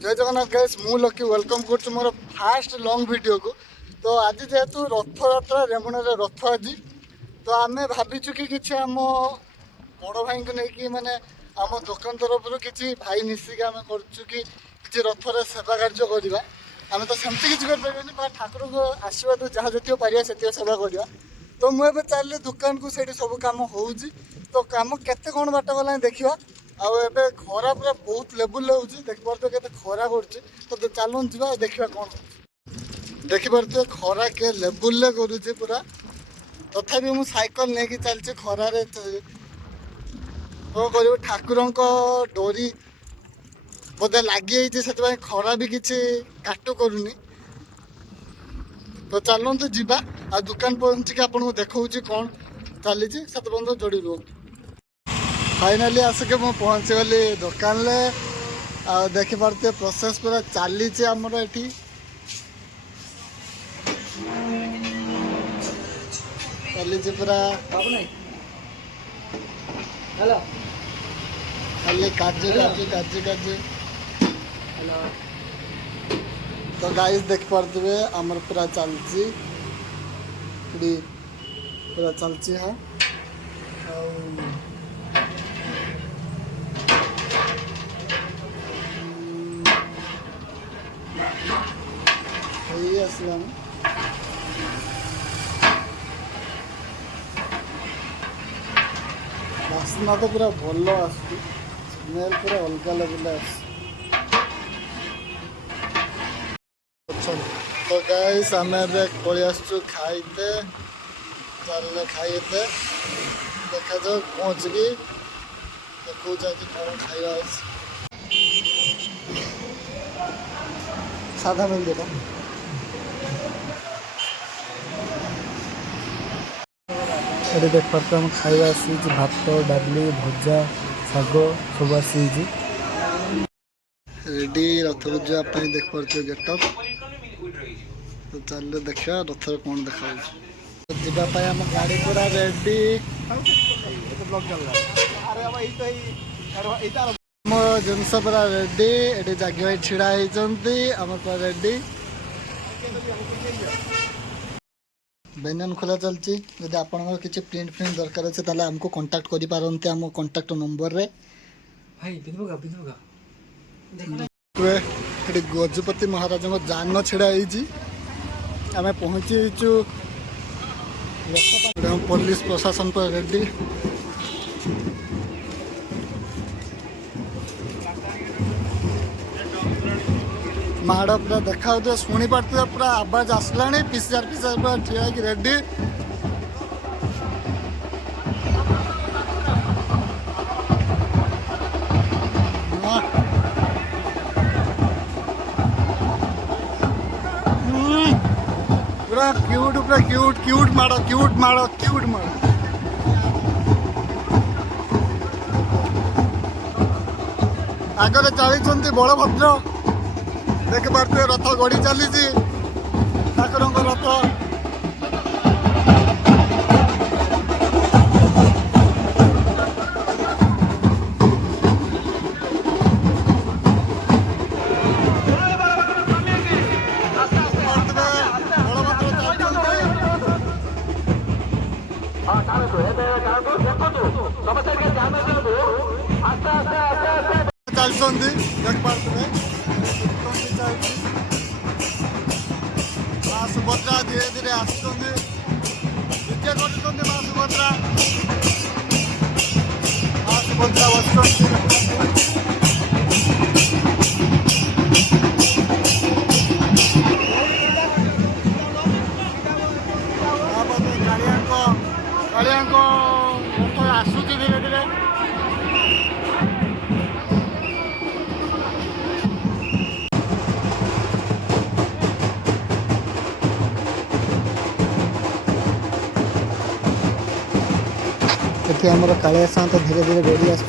जय जगन्नाथ गाइस मु lucky welcome कर मोर फास्ट लॉन्ग वीडियो को। तो आज जेहेतु रथ यात्रा रेमुणा रथ आज तो आम भाविचु कि किसी आम बड़ भाई को लेकिन माने आम दुकान तरफ किसी भाई मिसिक आम करूँ कि रथर सेवा कार्य करवा। आम तो सेमती किसी कर ठाकुर को आशीर्वाद जहाँ जी पार से सेवा करवा। तो मुझे चलिए दुकान को से सब कम हो तो कम केते कौन बाट गला देखा आबे खरा पूरा बहुत लेवल हो देखिए के खरा कर चलून जा देखा कौन देखिपे खरा के लेवल करुचे पूरा तथापि मु साइकिल नहीं चलती खरारे कौन कर ठाकुर डोरी बोधे लगी से खरा भी किसी काटू करूनी। तो चलतु जा आ दुकान पहुँचिक आपको देखा कौन चली से बंद जोड़ी रुहतु। फाइनाली आसिक मु पहुँची गली दुकान ले देखिपे प्रोसेस पूरा चली आमर ये चली पूरा खाली कार्य कार्य कार्य कार्य। तो गाइस देख पारे आमर पूरा चलती पूरा चलती हाँ आसलाम बास्ना तो पूरा भल आमेल पूरा अलग लेवल तो गाइस आम पलि आसु खाइते चल खाइते देखा जाओ पहुँचिकी देखो कौन खाଇବା साधा मिल देता ये देख पार्थ आम खाଇବା आसी भात डाली भजा शाग सब आसी रेडी रथ जो देख पारे गेटअप। तो चल देखा रथर कौन देखा जावाई आम गाड़ी पूरा रेडी आम जिनस पूरा रेडी ये जगह भाई छिड़ा होती आम पूरा रेडी बेनियन खोला चलती। जब आप किसी प्रिंट फ्रिंट दरकार अच्छे ताले हमको कांटेक्ट करि पारंते हम कांटेक्ट नंबर रे भाई गजपति महाराज जान छिड़ा आम पहुँची पुलिस प्रशासन पर रेडी माड़ पूरा देखा शुणी पार्थे पूरा आवाज आसला पिसार पिसार पूरा ठिया रेडी। पूरा क्यूट क्यूट माड़ क्यूट माड़ क्यूट माड़ आगे चली बलभद्र देख पारे रथ गड़ी चली ठाकुर रथ चलते देख पारे माँ सुभद्रा धीरे धीरे आसुच्च विजय कर माँ सुभद्रा बस कालिया आसुच धीरे धीरे ये आमर कालिया सात धीरे धीरे गड़ी आस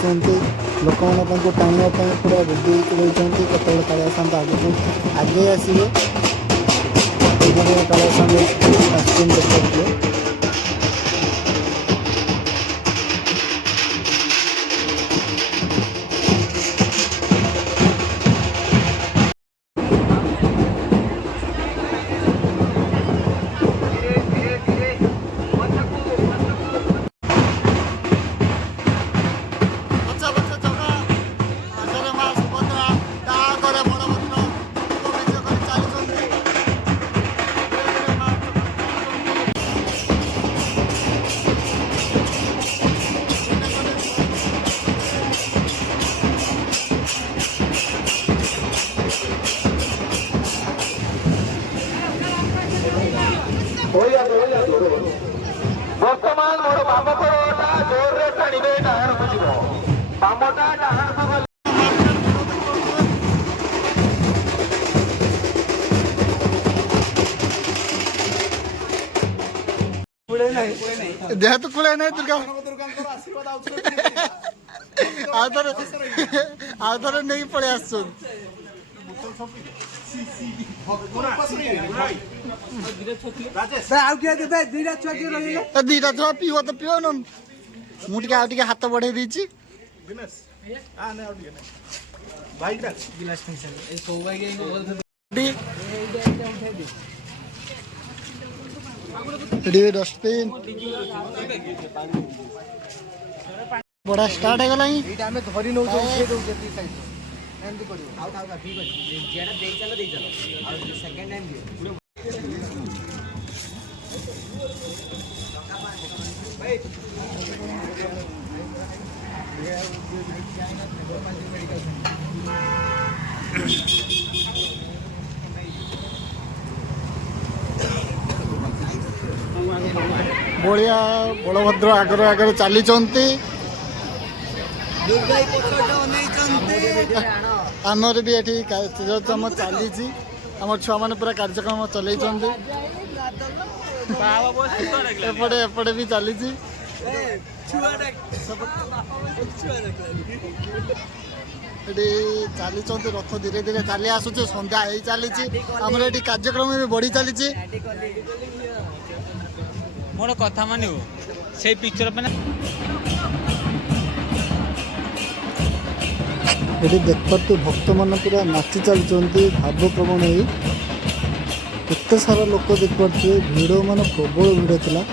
लोक मैंने टाणिया पूरा रेडी होती कत कालिया सात आगे आसवे धीरे धीरे कालिया सात देखिए ଦେହ ତ କୁଳେ ନାହିଁ ଦୁର୍ଗା ଆଉ ଥରେ ନେଇକି ପଳେଇ ଆସୁଛନ୍ତି। ଦିଟା ଛୁଆ ପିଇବ ତ ପିଅ ନ ମୁଁ ଟିକେ ଆଉ ଟିକେ ହାତ ବଢେଇ ଦେଇଛି। ଡଷ୍ଟବିନ୍ ବଢା ଷ୍ଟାର୍ଟ ହେଇଗଲାଣି। ଧରି ନଉଛୁ ବଳିଆ ବଳଭଦ୍ର ଆଗରେ ଆଗରେ ଚାଲିଛନ୍ତି। ଆମର ବି ଏଠି କାର୍ଯ୍ୟକ୍ରମ ଚାଲିଛି। ଆମର ଛୁଆମାନେ ପୁରା କାର୍ଯ୍ୟକ୍ରମ ଚଲେଇଛନ୍ତି। ଏପଟେ ଏପଟେ ବି ଚାଲିଛି। ଏଠି ଚାଲିଛନ୍ତି ରଥ ଧୀରେ ଧୀରେ ଚାଲି ଆସୁଛି। ସନ୍ଧ୍ୟା ହେଇ ଚାଲିଛି। ଆମର ଏଠି କାର୍ଯ୍ୟକ୍ରମ ବି ବଢି ଚାଲିଛି। ମୋର କଥା ମାନିବ ସେଇ ପିକ୍ଚର ପାଇଁ ଏଠି ଦେଖନ୍ତୁ ଭକ୍ତମାନେ ପୁରା ନାଚି ଚାଲିଛନ୍ତି ଭାବପ୍ରବଣ ହେଇ। କେତେ ସାରା ଲୋକ ଦେଖିପାରୁଥିବେ। ଭିଡ଼ ମାନେ ପ୍ରବଳ ଭିଡ଼ ଥିଲା।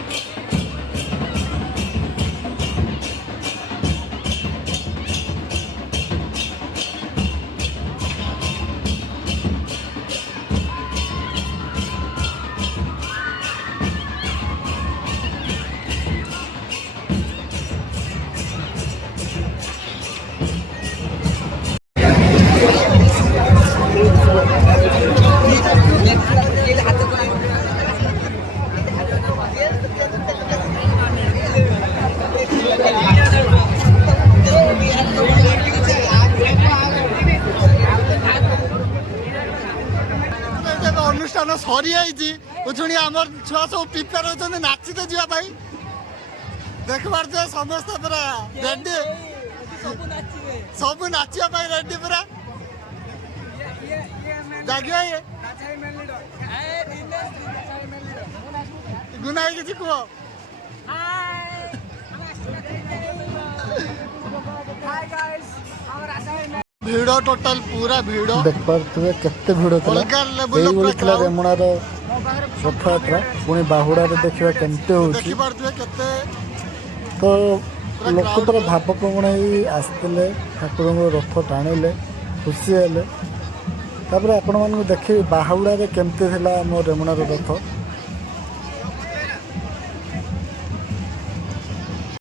অনুষ্ঠাନ ସରିଯାଇଛି। ପୁଣି ଆମର ଛୁଆ ସବୁ ପ୍ରିପେୟାର ହଉଛନ୍ତି ନାଚିତେ ଯିବା ପାଇଁ। ଦେଖିପାରୁଥିବେ ସମସ୍ତେ ପୁରା ରେଡି, ସବୁ ନାଚିବା ପାଇଁ ରେଡି ପୁରା। ଜାଗିବା ଗୁନା ହେଇ କିଛି କୁହ। ଭିଡ଼ ଟୋଟାଲ ପୁରା ଭିଡ଼ ଦେଖିପାରୁଥିବେ କେତେ ଭିଡ଼ ଥିଲା। ଏଇଭଳି ଥିଲା ରେମୁଣାର ରଥଯାତ୍ରା। ପୁଣି ବାହୁଡ଼ାରେ ଦେଖିବା କେମିତି ହଉଛି। କେତେ ତ ଲୋକ ପୁରା ଭାବପ୍ରବଣ ହେଇ ଆସିଥିଲେ। ଠାକୁରଙ୍କ ରଥ ଟାଣିଲେ, ଖୁସି ହେଲେ। ତାପରେ ଆପଣମାନଙ୍କୁ ଦେଖେଇବି ବାହୁଡ଼ାରେ କେମିତି ଥିଲା ଆମ ରେମୁଣାର ରଥ।